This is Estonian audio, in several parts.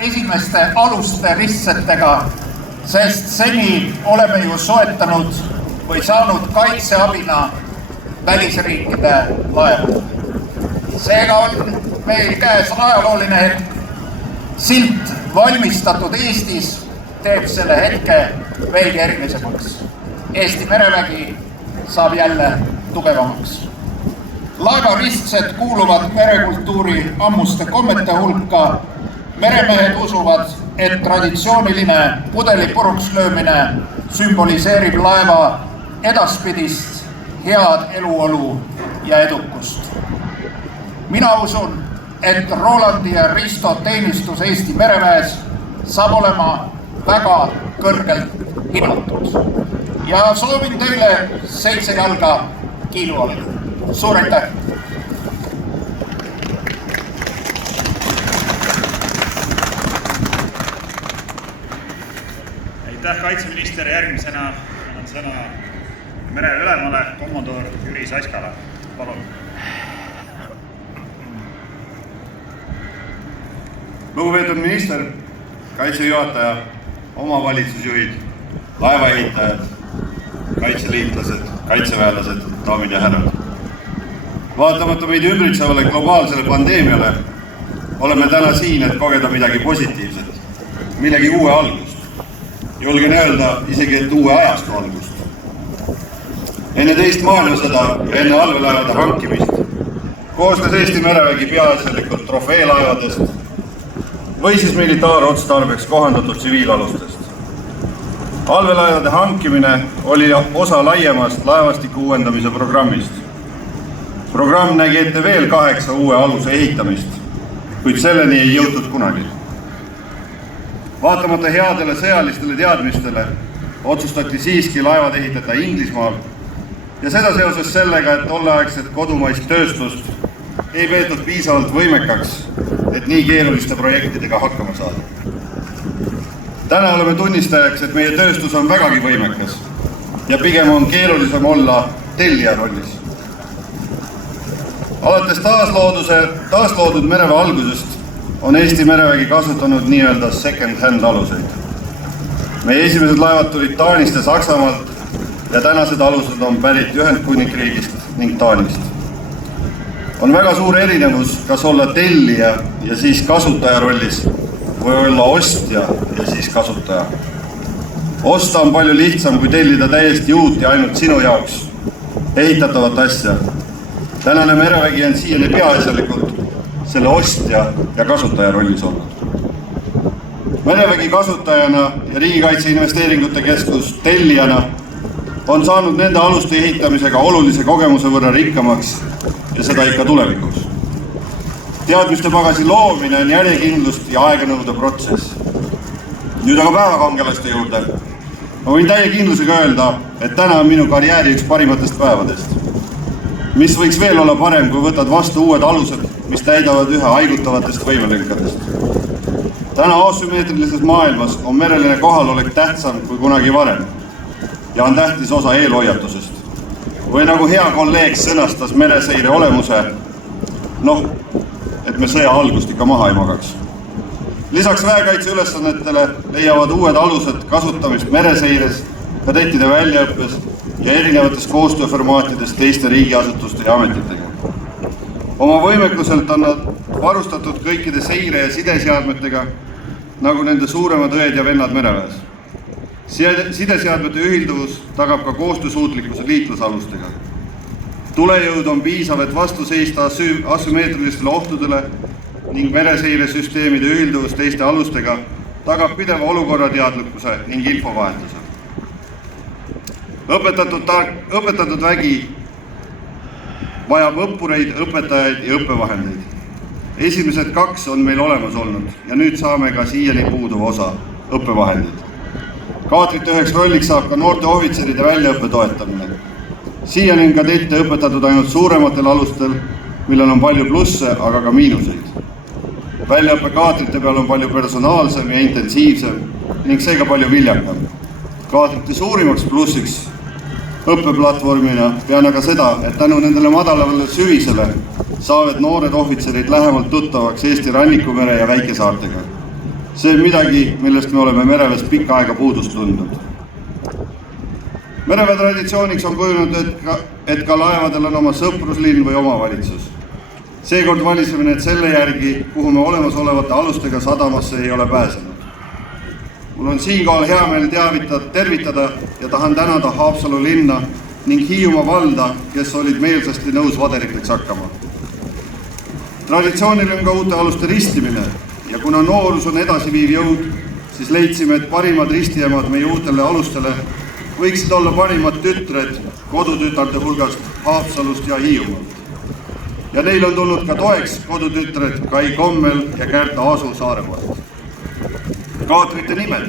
esimeste aluste ristsetega, sest seni oleme ju soetanud või saanud kaitseabina välisriikide laevu. Seega on meil käes ajalooline hetk. Silt valmistatud Eestis teeb selle hetke veelgi erilisemaks. Eesti merevägi saab jälle tugevamaks. Laevaristsed kuuluvad merekultuuri ammuste kommete hulka. Meremehed usuvad, et traditsiooniline pudeli puruks löömine sümboliseerib laeva edaspidist head eluolu ja edukust. Mina usun, et Rolandi ja Risto teenistus Eesti mereväes saab olema väga kõrgelt hinnatud. Ja soovin teile 7 jalga kiilu olla. Suur aitäh! Aitäh, kaitseminister. Järgmisena annan sõna mereülemale, kommodoor Jüri Saskale. Palun. Lugupeetud minister, kaitsejuhataja, omavalitsusjuhid, laevaehitajad, kaitseliitlased, kaitseväelased, daamid ja härrad. Vaatamata meid ümbritsevale globaalsele pandeemiale oleme täna siin, et kogeda midagi positiivset, millegi uue algust. Julgen öelda isegi, et uue ajastu algust. Enne teist maailmasõda, enne allveelaevade hankimist, koosnes Eesti merevägi peaasjalikult trofeelaevadest või siis militaarotstarbeks kohandatud tsiviilalustest. Allveelaevade hankimine oli osa laiemast laevastiku uuendamise programmist. Programm nägi ette veel 8 uue aluse ehitamist, kuid selleni ei jõutud kunagi. Vaatamata headele sõjalistele teadmistele otsustati siiski laevad ehitada Inglismaal ja seda seoses sellega, et tolleaegset kodumaist tööstust ei peetud piisavalt võimekaks, et nii keeruliste projektidega hakkama saada. Täna oleme tunnistajaks, et meie tööstus on vägagi võimekas ja pigem on keerulisem olla tellija rollis. Alates taasloodud mereväe algusest on Eesti merevägi kasutanud nii-öelda second-hand aluseid. Meie esimesed laevad tulid Taanist ja Saksamaalt ja tänased alused on pärit Ühendkuningriigist ning Taanist. On väga suur erinevus, kas olla tellija ja siis kasutaja rollis või olla ostja ja siis kasutaja. Osta on palju lihtsam kui tellida täiesti uut ja ainult sinu jaoks ehitatavat asja. Tänane merevägi on siiani peaasjalikult selle ostja ja kasutaja rollis olnud. Merevägi kasutajana ja Riigikaitse Investeeringute Keskus tellijana on saanud nende aluste ehitamisega olulise kogemuse võrra rikkamaks ja seda ikka tulevikus. Teadmiste pagasi loomine on järjekindlust ja aeganõude protsess. Nüüd aga päevakangelaste juurde. Ma võin täie kindlusega öelda, et täna on minu karjääri üks parimatest päevadest. Mis võiks veel olla parem, kui võtad vastu uued alused, mis täidavad ühe haigutavatest võimelünkadest. Täna asümmeetrilises maailmas on mereline kohalolek tähtsam kui kunagi varem ja on tähtis osa eelhoiatusest. Või nagu hea kolleeg sõnastas mereseire olemuse, et me sõja algust ikka maha ei magaks. Lisaks väekaitse ülesannetele leiavad uued alused kasutamist mereseires, kadettide väljaõppes ja erinevates koostööformaatides teiste riigiasutuste ja ametitega. Oma võimekuselt on nad varustatud kõikide seire- ja sideseadmetega, nagu nende suuremad õed ja vennad mereväes. Sideseadmete ühilduvus tagab ka koostöösuutlikkuse liitlasalustega. Tulejõud on piisav, et vastu seista asümmeetrilistele ohtudele ning mereseiresüsteemide ühilduvus teiste alustega tagab pideva olukorrateadlikkuse ning infovahetuse. Õpetatud vägi vajab õppureid, õpetajaid ja õppevahendeid. Esimesed 2 on meil olemas olnud ja nüüd saame ka siiani puuduva osa õppevahendid. Kaatrite üheks rolliks saab ka noorte ohvitseride väljaõppe toetamine. Siiani on kadette õpetatud ainult suurematel alustel, millel on palju plusse, aga ka miinuseid. Väljaõppe kaatrite peal on palju personaalsem ja intensiivsem ning seega palju viljakam. Kaatrite suurimaks plussiks õppeplatvormina pean aga seda, et tänu nendele madalavale süvisele saavad noored ohvitserid lähemalt tuttavaks Eesti rannikumere ja väikesaartega. see on midagi, millest me oleme mereväes pikka aega puudust tundnud. Mereväe traditsiooniks on kujunenud, et ka laevadel on oma sõpruslinn või omavalitsus. Seekord valisime need selle järgi, kuhu me olemasolevate alustega sadamasse ei ole pääsenud. Mul on siinkohal hea meel tervitada ja tahan tänada Haapsalu linna ning Hiiumaa valda, kes olid meelsasti nõus vaderiteks hakkama. Traditsioonil on ka uute aluste ristimine ja kuna noorus on edasiviiv jõud, siis leidsime, et parimad ristijamad meie uutele alustele võiksid olla parimad tütred kodutütarde hulgast Haapsalust ja Hiiumaalt. Ja neil on tulnud ka toeks kodutütred Kai Kommel ja Kärta Aasu Saaremaalt. Kaatrite nimed.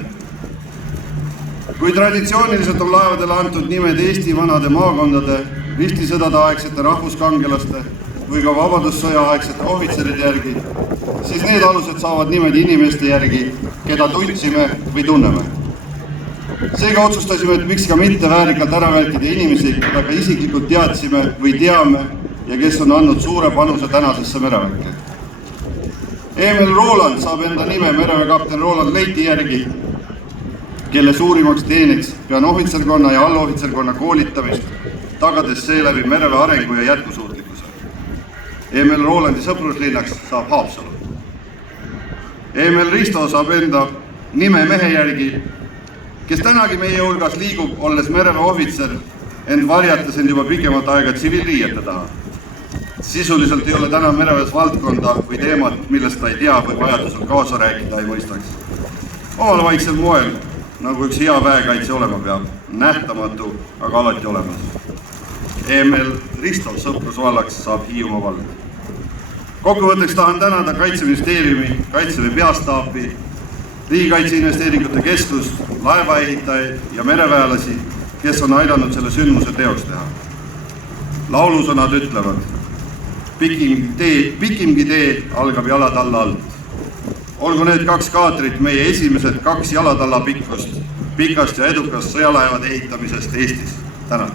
Kui traditsiooniliselt on laevadele antud nimed Eesti vanade maakondade, ristisõdade aegsete rahvuskangelaste või ka vabadussõja aegsete ohvitseride järgi, siis need alused saavad nimed inimeste järgi, keda tundsime või tunneme. Seega otsustasime, et miks ka mitte väärikalt ära vältida inimesi, keda ka isiklikult teadsime või teame ja kes on andnud suure panuse tänasesse mereväkke. Emil Roland saab enda nime mereväekapten Roland Leiti järgi, kelle suurimaks teeniks pean ohvitserkonna ja allohvitserkonna koolitamist, tagades seeläbi mereväe arengu ja jätkusuutlikkuse. Emil Rolandi sõpruslinnaks saab Haapsalu. Emil Risto saab enda nime mehe järgi, kes tänagi meie hulgas liigub, olles mereväe ohvitser, ent varjates end juba pikemat aega tsiviilriiete taha. Sisuliselt ei ole täna mereväes valdkonda või teemat, millest ta ei tea või vajadusel kaasa rääkida ei mõistaks. Omal vaiksel moel, nagu üks hea väekaitse olema peab, nähtamatu, aga alati olemas. Emil Risto sõprusvallaks saab Hiiumaa vald. Kokkuvõtteks tahan tänada Kaitseministeeriumi, Kaitseväe peastaapi, Riigikaitseinvesteeringute Keskust, laevaehitajaid ja mereväelasi, kes on aidanud selle sündmuse teoks teha. Laulusõnad ütlevad, pikimgi tee algab jalatalla alt. Olgu need 2 kaatrit meie esimesed 2 jalatalla pikkust, pikast ja edukast sõjalaevade ehitamisest Eestis. Tänan!